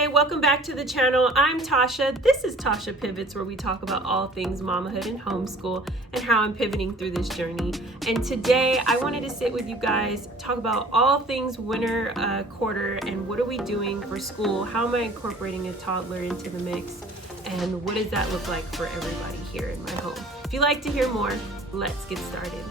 Hi, welcome back to the channel. I'm Tasha. This is Tasha Pivots, where we talk about all things mamahood and homeschool and how I'm pivoting through this journey. And today I wanted to sit with you guys, talk about all things winter quarter and what are we doing for school? How am I incorporating a toddler into the mix? And what does that look like for everybody here in my home? If you'd like to hear more, let's get started.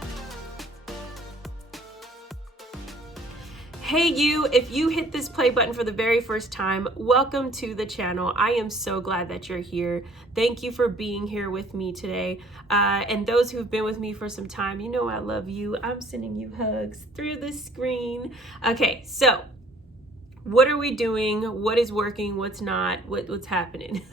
Hey you, if you hit this play button for the very first time, welcome to the channel. I am so glad that you're here. Thank you for being here with me today. And those who've been with me for some time, you know I love you. I'm sending you hugs through the screen. Okay, so what are we doing? What is working? What's not? What's happening?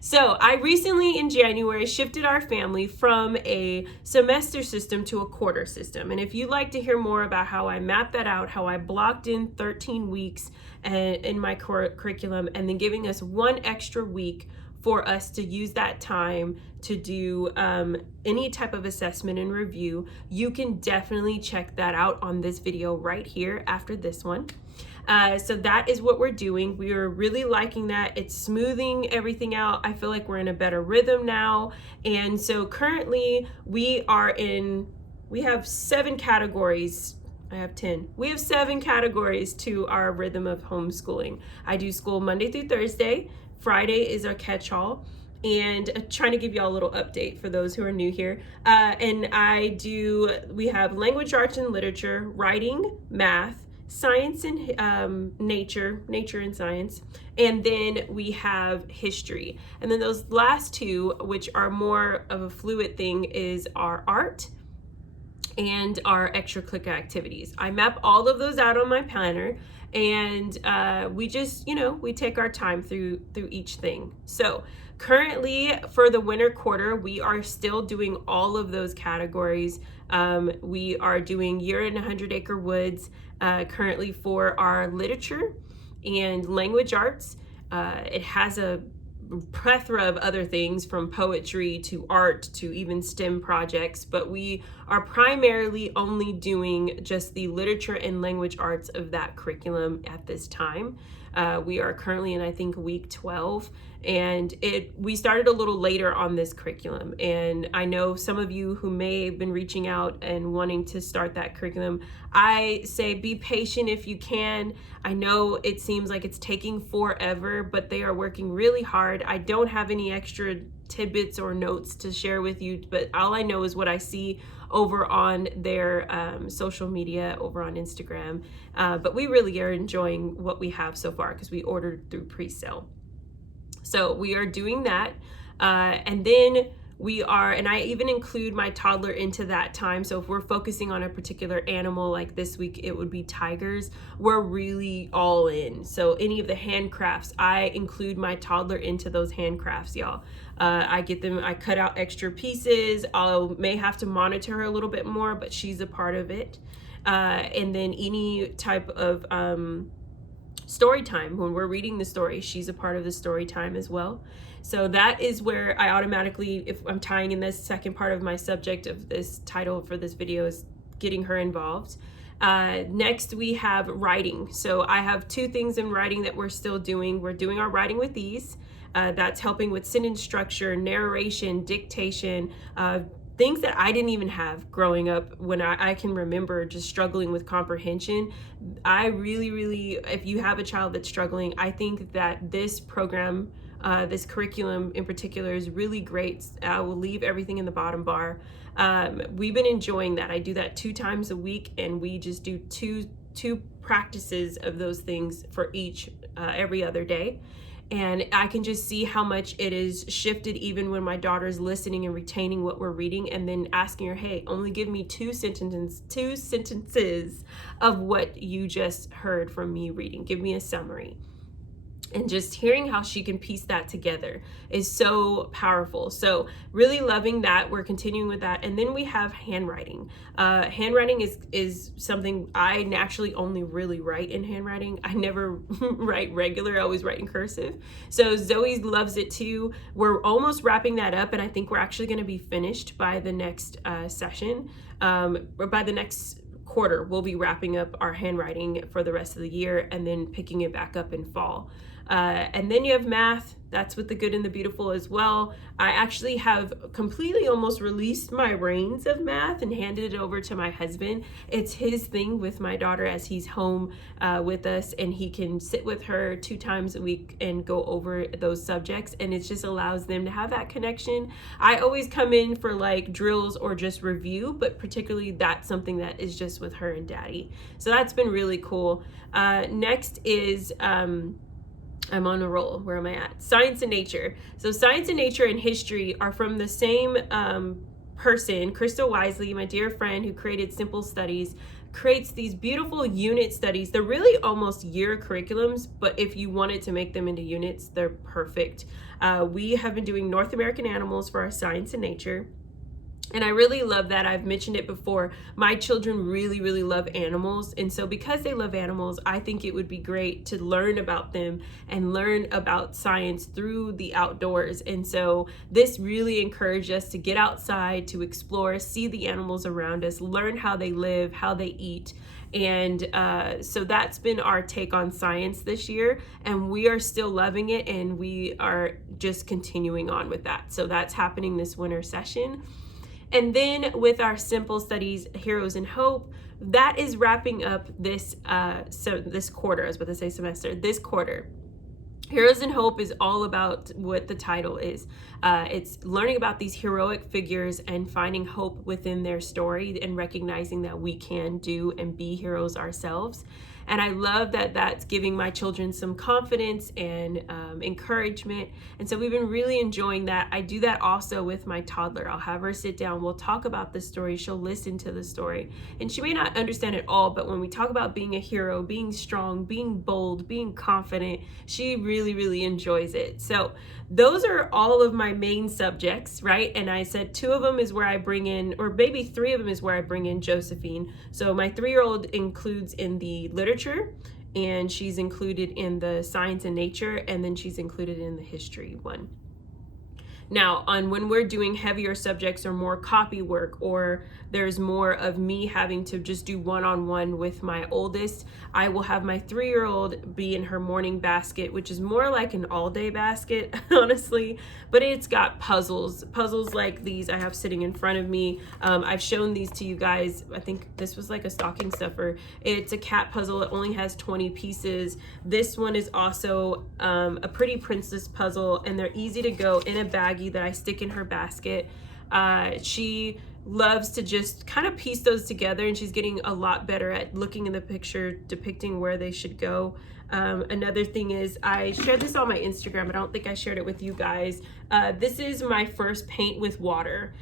So I recently in January shifted our family from a semester system to a quarter system. And if you'd like to hear more about how I mapped that out, how I blocked in 13 weeks in my curriculum and then giving us one extra week for us to use that time to do any type of assessment and review, you can definitely check that out on this video right here after this one. So that is what we're doing. We are really liking that. It's smoothing everything out. I feel like we're in a better rhythm now. And so currently we have 7 categories. I have 10. We have 7 categories to our rhythm of homeschooling. I do school Monday through Thursday. Friday is our catch-all. And trying to give y'all a little update for those who are new here. And we have language, arts, and literature, writing, math, science and nature and science, and then we have history. And then those last 2, which are more of a fluid thing, is our art and our extracurricular activities. I map all of those out on my planner, and we just, we take our time through each thing. So currently for the winter quarter, we are still doing all of those categories. We are doing Year in 100 Acre Woods currently for our literature and language arts. It has a plethora of other things from poetry to art to even STEM projects, but we are primarily only doing just the literature and language arts of that curriculum at this time. We are currently in, I think, week 12, and we started a little later on this curriculum. And I know some of you who may have been reaching out and wanting to start that curriculum. I say be patient if you can. I know it seems like it's taking forever, but they are working really hard. I don't have any extra tidbits or notes to share with you, but all I know is what I see over on their social media, over on Instagram. But we really are enjoying what we have so far because we ordered through pre-sale. So we are doing that. And then and I even include my toddler into that time. So if we're focusing on a particular animal, like this week, it would be tigers, we're really all in. So any of the handcrafts, I include my toddler into those handcrafts, y'all. I cut out extra pieces. I may have to monitor her a little bit more, but she's a part of it. And then any type of story time, when we're reading the story, she's a part of the story time as well. So that is where I automatically, if I'm tying in this second part of my subject of this title for this video, is getting her involved. Next we have writing. So I have 2 things in writing that we're still doing. We're doing our writing with ease. That's helping with sentence structure, narration, dictation, things that I didn't even have growing up when I can remember, just struggling with comprehension. I really, if you have a child that's struggling, I think that this program, this curriculum in particular, is really great. I will leave everything in the bottom bar. We've been enjoying that. I do that 2 times a week, and we just do two practices of those things for each every other day. And I can just see how much it is shifted even when my daughter's listening and retaining what we're reading, and then asking her, hey, only give me 2 sentences of what you just heard from me reading. Give me a summary. And just hearing how she can piece that together is so powerful. So really loving that. We're continuing with that. And then we have handwriting. Handwriting is something I naturally only really write in handwriting. I never write regular. I always write in cursive. So Zoe loves it too. We're almost wrapping that up, and I think we're actually going to be finished by the next session, or by the next quarter. We'll be wrapping up our handwriting for the rest of the year and then picking it back up in fall. And then you have math. That's with the good and the beautiful as well. I actually have completely almost released my reins of math and handed it over to my husband. It's his thing with my daughter as he's home with us, and he can sit with her 2 times a week and go over those subjects, and it just allows them to have that connection. I always come in for like drills or just review, but particularly that's something that is just with her and daddy. So that's been really cool. Next is I'm on a roll. Where am I at? Science and nature. So science and nature and history are from the same person, Crystal Wisely, my dear friend who created Simple Studies, creates these beautiful unit studies. They're really almost year curriculums, but if you wanted to make them into units, they're perfect. We have been doing North American animals for our science and nature. And I really love that. I've mentioned it before. My children really, really love animals. And so because they love animals, I think it would be great to learn about them and learn about science through the outdoors. And so this really encouraged us to get outside, to explore, see the animals around us, learn how they live, how they eat. And so that's been our take on science this year, and we are still loving it, and we are just continuing on with that. So that's happening this winter session. And then with our Simple Studies, Heroes in Hope, that is wrapping up this quarter. I was about to say semester. This quarter. Heroes in Hope is all about what the title is. It's learning about these heroic figures and finding hope within their story and recognizing that we can do and be heroes ourselves. And I love that that's giving my children some confidence and encouragement. And so we've been really enjoying that. I do that also with my toddler. I'll have her sit down. We'll talk about the story. She'll listen to the story. And she may not understand it all, but when we talk about being a hero, being strong, being bold, being confident, she really, really enjoys it. So those are all of my main subjects, right? And I said 2 of them is where I bring in, or maybe 3 of them is where I bring in Josephine. So my 3-year-old includes in the literature, and she's included in the science and nature, and then she's included in the history one. Now, on when we're doing heavier subjects or more copy work, or there's more of me having to just do one-on-one with my oldest, I will have my 3-year-old be in her morning basket, which is more like an all-day basket, honestly, but it's got puzzles like these I have sitting in front of me. I've shown these to you guys. I think this was like a stocking stuffer. It's a cat puzzle. It only has 20 pieces. This one is also a Pretty Princess puzzle, and they're easy to go in a bag that I stick in her basket. She loves to just kind of piece those together, and she's getting a lot better at looking in the picture, depicting where they should go. Another thing is, I shared this on my Instagram. I don't think I shared it with you guys. This is my first paint with water.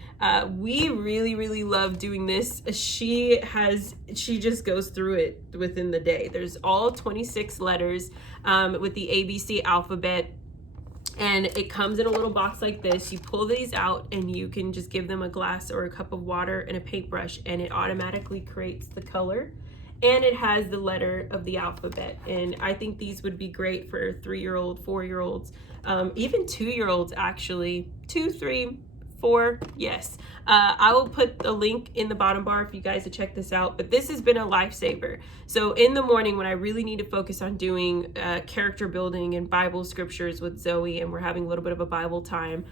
We really, really love doing this. She just goes through it within the day. There's all 26 letters with the ABC alphabet. And it comes in a little box like this. You pull these out and you can just give them a glass or a cup of water and a paintbrush, and it automatically creates the color, and it has the letter of the alphabet. And I think these would be great for 3-year-old, 4-year-olds, even 2-year-olds actually, 2, 3, 4, yes. I will put the link in the bottom bar for you guys to check this out, but this has been a lifesaver. So in the morning when I really need to focus on doing character building and Bible scriptures with Zoe, and we're having a little bit of a Bible time,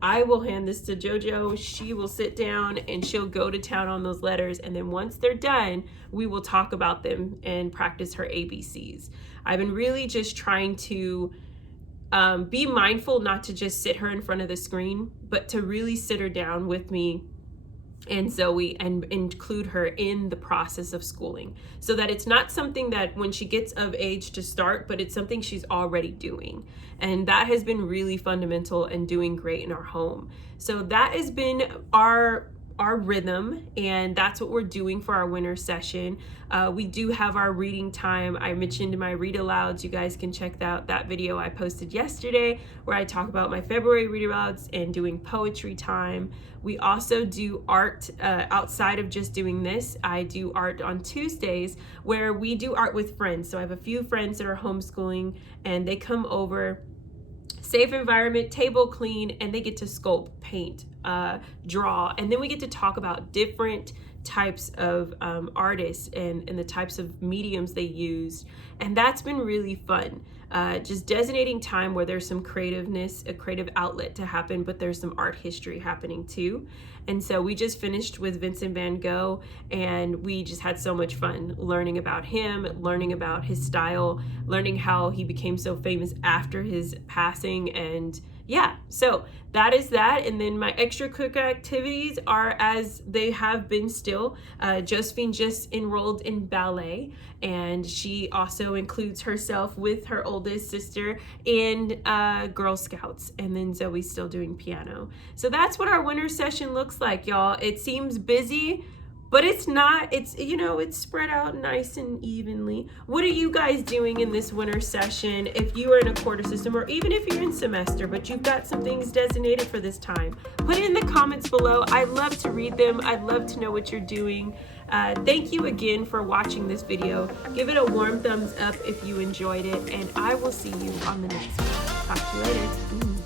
I will hand this to JoJo. She will sit down and she'll go to town on those letters, and then once they're done, we will talk about them and practice her ABCs. I've been really just trying to be mindful not to just sit her in front of the screen, but to really sit her down with me and Zoe and include her in the process of schooling, so that it's not something that when she gets of age to start, but it's something she's already doing. And that has been really fundamental and doing great in our home. So that has been our rhythm, and that's what we're doing for our winter session. We do have our reading time. I mentioned my read alouds. You guys can check out that video I posted yesterday where I talk about my February read alouds and doing poetry time. We also do art outside of just doing this. I do art on Tuesdays where we do art with friends. So I have a few friends that are homeschooling, and they come over. Safe environment, table clean, and they get to sculpt, paint, draw, and then we get to talk about different types of artists and the types of mediums they use, and that's been really fun. just designating time where there's some creativeness, a creative outlet to happen, but there's some art history happening too. And so we just finished with Vincent van Gogh, and we just had so much fun learning about him, learning about his style, learning how he became so famous after his passing. And yeah, so that is that. And then my extracurricular activities are as they have been still. Josephine just enrolled in ballet, and she also includes herself with her oldest sister in Girl Scouts. And then Zoe's still doing piano. So that's what our winter session looks like, y'all. It seems busy, but it's not. It's, you know, it's spread out nice and evenly. What are you guys doing in this winter session? If you are in a quarter system, or even if you're in semester, but you've got some things designated for this time, put it in the comments below. I'd love to read them. I'd love to know what you're doing. Thank you again for watching this video. Give it a warm thumbs up if you enjoyed it, and I will see you on the next one. Talk to you later.